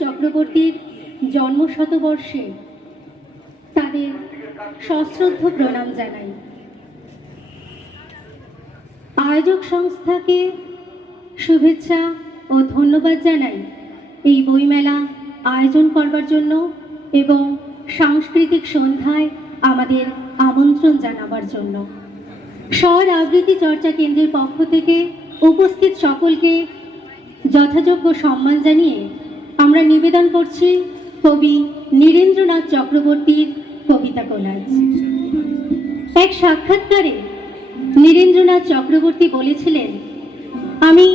চক্রবর্তীর জন্মশতবর্ষে তাদের সশ্রদ্ধ প্রণাম জানাই। আয়োজক সংস্থাকে শুভেচ্ছা ও ধন্যবাদ জানাই এই বইমেলা আয়োজন করবার জন্য এবং সাংস্কৃতিক সন্ধ্যায় আমাদের আমন্ত্রণ জানাবার জন্য। স্বর আবৃত্তি চর্চা কেন্দ্রের পক্ষ থেকে উপস্থিত সকলকে যথাযোগ্য সম্মান জানিয়ে আমরা নিবেদন করছি কবি নীরেন্দ্রনাথ চক্রবর্তীর কবিতা কোলাজ এক সাক্ষাৎকারে নীরেন্দ্রনাথ চক্রবর্তী বলেছিলেন, আমি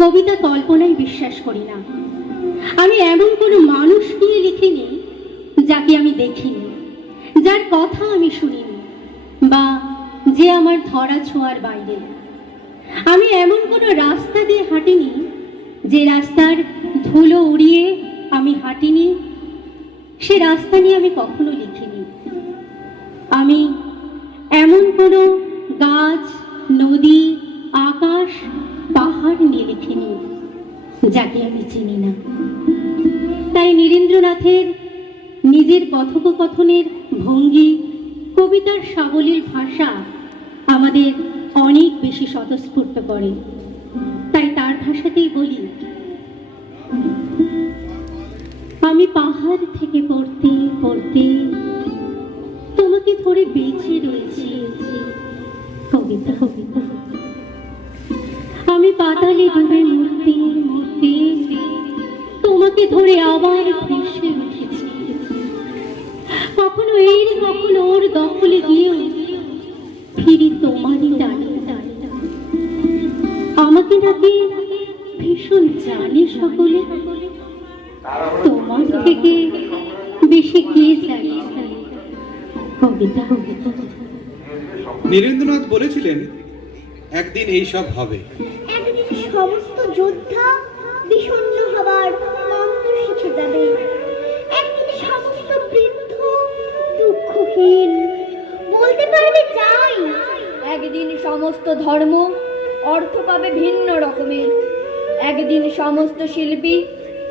কবিতা কল্পনায় বিশ্বাস করি না। আমি এমন কোনো মানুষ নিয়ে লিখিনি যাকে আমি দেখিনি, যার কথা আমি শুনিনি বা যে আমার ধরা ছোঁয়ার বাইরে। আমি এমন কোনো রাস্তা দিয়ে হাঁটিনি যে রাস্তার ধুলো উড়িয়ে আমি হাঁটিনি, সে রাস্তা নিয়ে আমি কখনো লিখিনি। আমি এমন কোনো গাছ, নদী, আকাশ, পাহাড় নিয়ে লিখিনি, যাকে আমি চিনি না। তাই নীরেন্দ্রনাথের নিজের কথোপকথনের ভঙ্গি, কবিতার সাবলীল ভাষা আমাদের অনেক বেশি স্বতঃস্ফূর্ত করে। তাই তার ভাষাতেই বলি আমি পাহাড় থেকে পড়তে পড়তে তোমাকে ধরে বেঁচে রয়েছি। কবিতা কবিতা। আমি পাতালে ডুবে মূর্তি মূর্তি তোমাকে ধরে আবার ভেসে উঠেছি। কখনো এর, কখনো ওর দখলে গিয়েও ফিরি তোমারই টানে। আমাকে নাকি ভীষণ জানে সকলে। তোমার থেকে বেশি কে জানে কবিতা কবিতা। নীরেন্দ্রনাথ বলেছিলেন একদিন এই সব হবে। একদিন সমস্ত যোদ্ধা বিষণ্ণ হবার মন্ত্র শিখে যাবে। একদিন সমস্ত বৃদ্ধ দুঃখহীন বলতে পারবে চাই একদিন সমস্ত ধর্ম অর্থ পাবে ভিন্ন রকমের। একদিন সমস্ত শিল্পী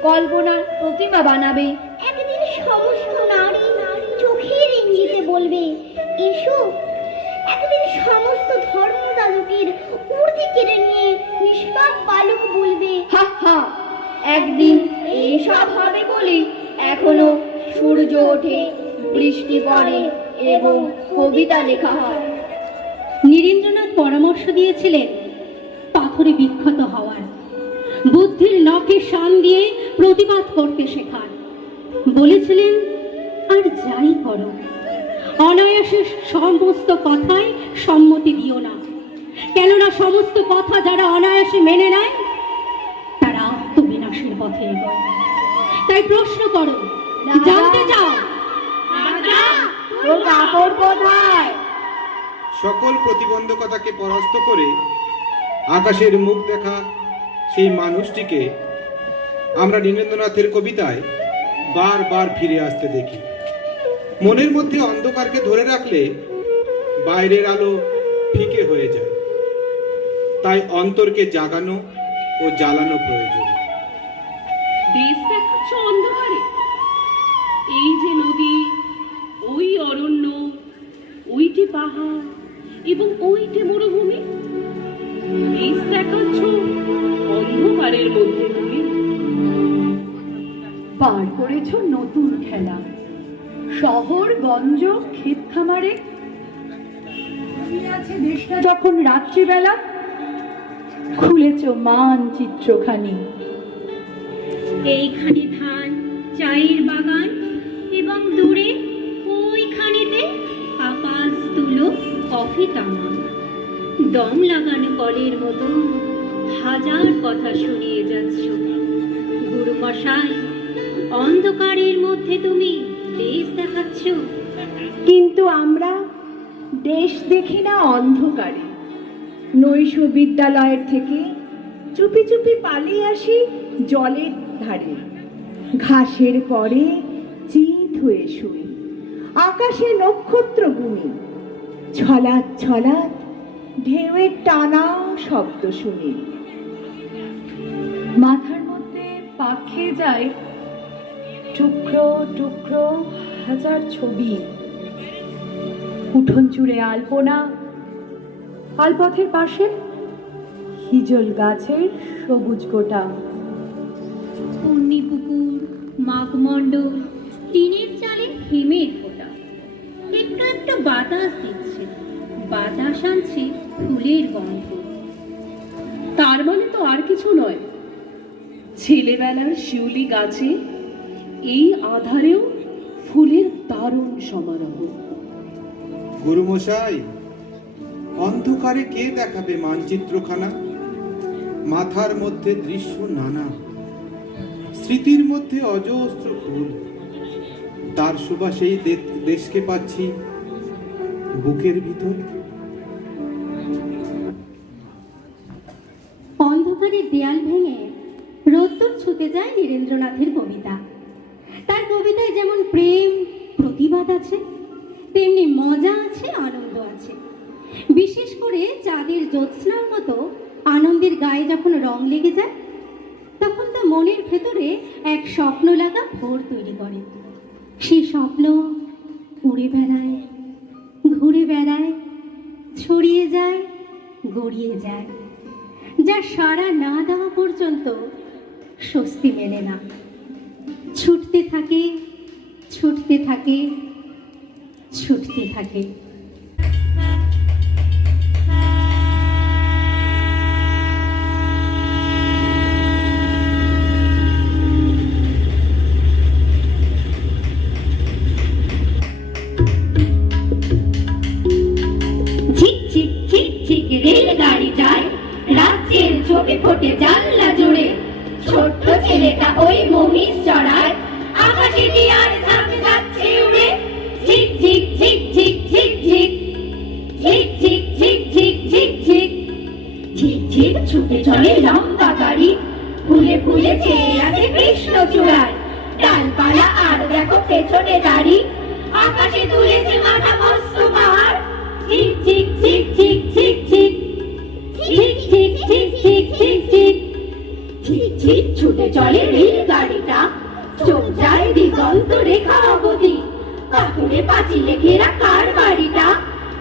কল্পনার প্রতিমা বানাবে। একদিন সমস্ত নারী চোখের ইঙ্গিতে বলবে এসো। একদিন সমস্ত ধর্ম ধর্মযাজকের উর্দি কেড়ে নিয়ে নিষ্পাপ বালক বলবে হা হা একদিন এসব হবে বলে এখনও সূর্য ওঠে বৃষ্টি পড়ে এবং কবিতা লেখা হয়। নীরেন্দ্রনাথ পরামর্শ দিয়েছিলেন পাথরে বিক্ষত হওয়ার। বুদ্ধির নখে শান দিয়ে প্রতিবাদ করতে শেখান। বলেছিলেন আর যাই করো অনায়াসে সমস্ত কথায় সম্মতি দিও না। কেননা সমস্ত কথা যারা অনায়াসে মেনে নেয় তারা আত্মবিনাশের পথে এগোয়। তাই প্রশ্ন করো জানতে চাও? সকল প্রতিবন্ধকতাকে পরাস্ত করে আকাশের মুখ দেখা সেই মানুষটিকে আমরা নীরেন্দ্রনাথের কবিতায় বারবার ফিরে আসতে দেখি। মনের মধ্যে অন্ধকারকে ধরে রাখলে বাইরের আলো ফিকে হয়ে যায়। তাই অন্তরকে জাগানো ও জ্বালানো প্রয়োজন। অন্ধকারে। এই যে নদী, ওই অরণ্য, ওইটি পাহাড় এবং ওইটি মরুভূমি দেখাচ্ছ অন্ধকারের মধ্যে তুমি পার করেছ নতুন খেলা। শহর, গঞ্জ ক্ষেত খামারে আছে দেশটা যখন রাত্রিবেলা খুলেছ মানচিত্রখানি এইখানে ধান, চায়ের বাগান এবং দূরে ওইখানেতে আকাশ তুলো কফি তামা দম লাগানো কলের মতো হাজার কথা শুনিয়ে যাচ্ছ। গুরু মশাই অন্ধকারের মধ্যে তুমি দেশ দেখাচ্ছ? কিন্তু আমরা দেশ দেখি না অন্ধকারে। নৈশ বিদ্যালয়ের থেকে চুপি চুপি পালিয়ে আসি জলের ধারে। ঘাসের পরে চিত হয়ে শুই। আকাশে নক্ষত্র গুনি ছলাৎ ছলাৎ ঢেউয়ের টানা শব্দ শুনি। মাথার মধ্যে পাক খেয়ে যায়, টুকরো টুকরো হাজার ছবি। উঠোন জুড়ে আলপনা, আলপথের পাশে হিজল গাছের সবুজ গোটা। পুকুর মাঘমণ্ডল টিনের চালে হিমের ফোঁটা। একটু একটু বাতাস দিচ্ছে, বাতাস আনছে ফুলের গন্ধ। তার মানে তো আর কিছু নয় ছেলেবেলার শিউলি গাছে এই আধারেও ফুলের দারুণ সমারোহ। গুরুমশাই অন্ধকারে কে দেখাবে মানচিত্রখানা? মাথার মধ্যে দৃশ্য নানা স্মৃতির মধ্যে অজস্র ফুল। তার সুবাসেই দেশকে পাচ্ছি বুকের ভিতর। অন্ধকারের দেয়াল ভেঙে ছুতে যায় নীরেন্দ্রনাথের কবিতা। তার কবিতায় যেমন প্রেম, প্রতিবাদ আছে, তেমনি মজা আছে, আনন্দ আছে। বিশেষ করে চাঁদের জ্যোৎস্নার মতো আনন্দের গায়ে যখন রং লেগে যায়, তখন তা মনের ভেতরে এক স্বপ্ন লাগা ভোর তৈরি করে। সেই স্বপ্ন উড়ে বেড়ায়, ঘুরে বেড়ায়, ছড়িয়ে যায়, গড়িয়ে যায়। যা সাড়া না দেওয়া পর্যন্ত স্বস্তি মেলে না। ছুটতে থাকে ছুটতে থাকে ছুটতে থাকে। ঝিক ছুটে চলে রেল গাড়িটা চোখ যায় দিগন্ত রেখা অবধি পাথরে পাঁচিলে ঘেরা কার বাড়িটা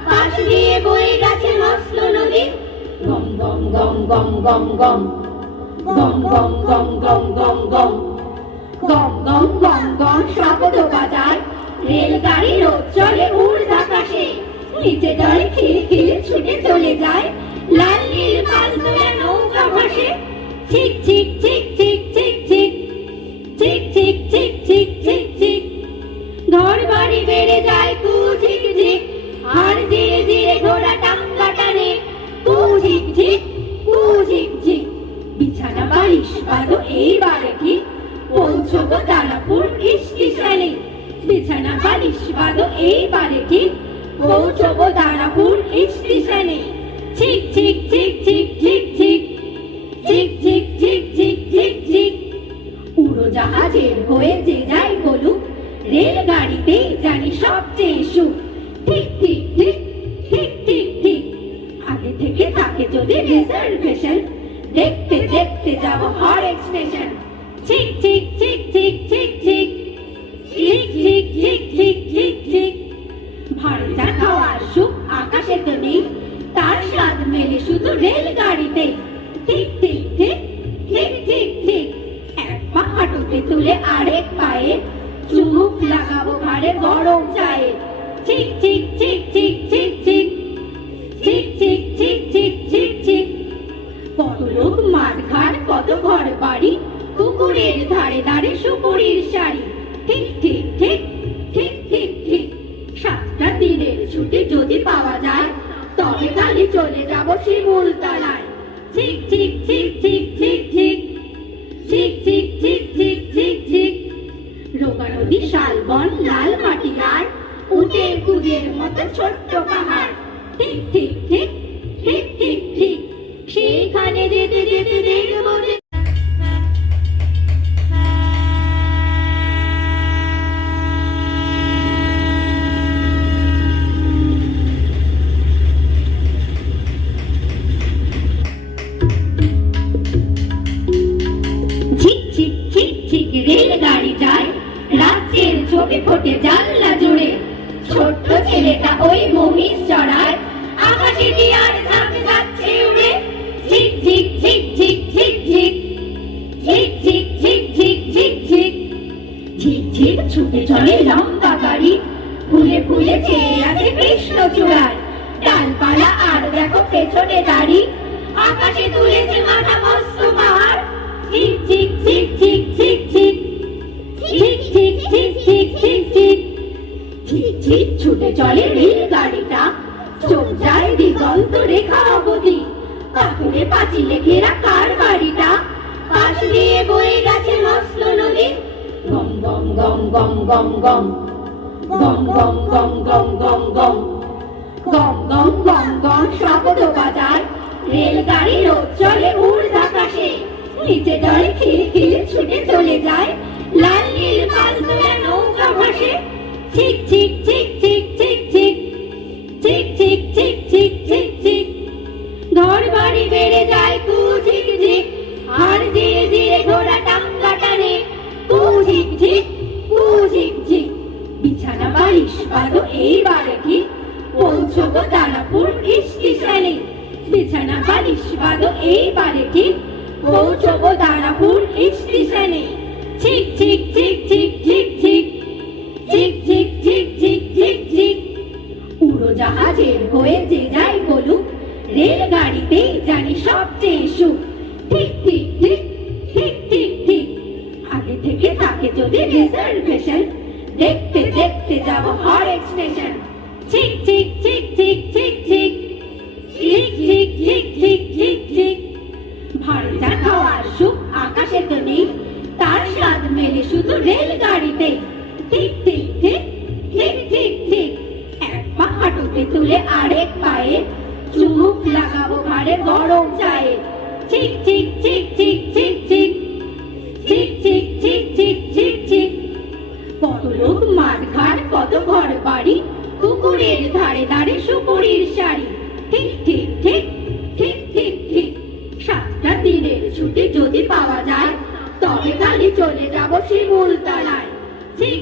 পাশ দিয়ে বয়ে গেছে মস্ত নদী গম গম গম গম গম গম গম গম গম গম গম গম গম গম গম গম শব্দ বাজায় রেলগাড়ি রোদ চলে উড় আকাশে নিচে জলে খিল খিল ছুটে চলে যায় লাল নীল পালতোলা নৌকা ভাসে ছিক ছিক পৌঁছবো দানাপুর স্টেশনে বিছানা, বালিশ, বাঁধো এইবারে ঠিক পৌঁছবো দানাপুর স্টেশনে ছিক ছিক ছিক ছিক ছিক ছিক। ছিক ছিক ছিক ছিক ছিক ছিক। উড়োজাহাজের হয়ে যে যাই বলুক, রেলগাড়িতেই জানি সবচেয়ে সুখ। ঠিক ঠিক ঠিক ঠিক ঠিক ঠিক। আগে থেকে থাকে যদি রিজার্ভেশন, দেখতে দেখতে যাব হরেক স্টেশন। ঠিক ঠিক ঠিক ঠিক ঠিক ঠিক ঠিক ঠিক ঠিক ঠিক ঠিক ঠিক ভারীটা খাওয়ার সুখ আকাশে তো নেই তার স্বাদ মেলে শুধু রেলগাড়িতে ঠিক ঠিক ঠিক ঠিক ঠিক ঠিক এক পা হাঁটুতে তুলে আরেক পায়ে চুমুক লাগাবো ঘাড়ে গরম চায়ে ঠিক ঠিক ঠিক ঠিক নদী শালবন লাল মাটি আর উঠে কুদের মতো ছোট্ট পাহাড়। ঠিক ঠিক ঠিক ঠিক ঠিক ঠিক। সেইখানে যেতে যেতে দেখব যে পেছনে দাড়ি। আকাশে তুলেছে মাথা মস্ত পাহাড়। ঝিক ঝিক ঝিক ঝিক ঝিক ঝিক। ঝিক ঝিক ঝিক ঝিক ঝিক ঝিক। ঝিক ছুটে চলে রেল গাড়িটা। চোখ যায় দিগন্ত রেখা অবধি। পাথরে পাঁচিলে ঘেরা কার বাড়িটা। পাশ দিয়ে বয়ে গেছে মস্ত নদী। গম গম গম গম গম গম। গম গম গম গম গম গম। গম গম গম গম শব্দ বাজায় রেলগাড়ি রোদ চলে উড় আকাশে নিচে জলে খিল খিল ছুটে চলে যায়। লাল নীল পাল তুলে নৌকা ভাসে। ছিক ছিক ছিক ছিক ছিক ছিক। ছিক ছিক ছিক ছিক ছিক ছিক। ঘর বাড়ি বেড়ে যায় কু ঝিক ঝিক। আর ধীরে ধীরে ঘোড়া টাঙ্গা টানে। কু ঝিক ঝিক, কু ঝিক ঝিক। বিছানা বালিশ বাঁধো এইবারে ঠিক পৌঁছবো দানাপুর স্টেশনে বিছানা বালিশ এই এইবারে ঠিক পৌঁছবো দানাপুর স্টেশনে ঠিক ঠিক ঠিক ঠিক ঠিক ঠিক ঠিক ঠিক ঠিক ঠিক ঠিক ঠিক উড়োজাহাজের হয়ে যে যাই বলুক, রেলগাড়িতেই জানি সবচেয়ে রেলগাড়িতে শিমুলতলায় ঠিক